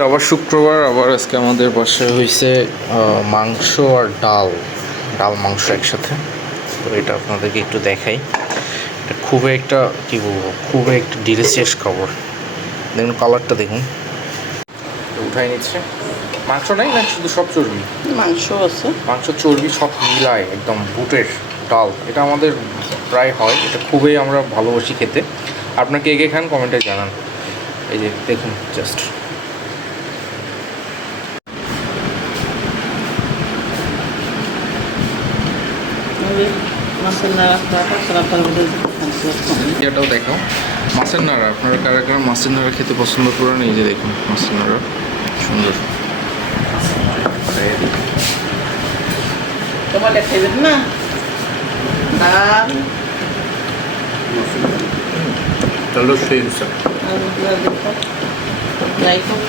আবার শুক্রবার, আবার আজকে আমাদের বাসায় হয়েছে মাংস আর ডাল ডাল মাংস একসাথে। তো এটা আপনাদেরকে একটু দেখাই। এটা খুবই একটা কী বলবো, খুবই একটা ডিলিশিয়াস খাবার। দেখুন কালারটা দেখুন। উঠাই নিচ্ছে। মাংস নাই না, শুধু সব চর্বি? মাংস আছে, মাংস চর্বি সব মিলায় একদম বুটের ডাল। এটা আমাদের প্রায় হয়, এটা খুবই আমরা ভালোবাসি খেতে। আপনাকে কে খান কমেন্টে জানান। এই যে দেখুন জাস্ট। মাছের নাড়া এটাও দেখাও। মাছের নাড়া, আপনারা কারা কারা মাছের নাড়া খেতে পছন্দ করেন? এই যে দেখুন মাছের নাড়া সুন্দর। তোমার খাইবেন না ডাল চলো সেই আর যাই হোক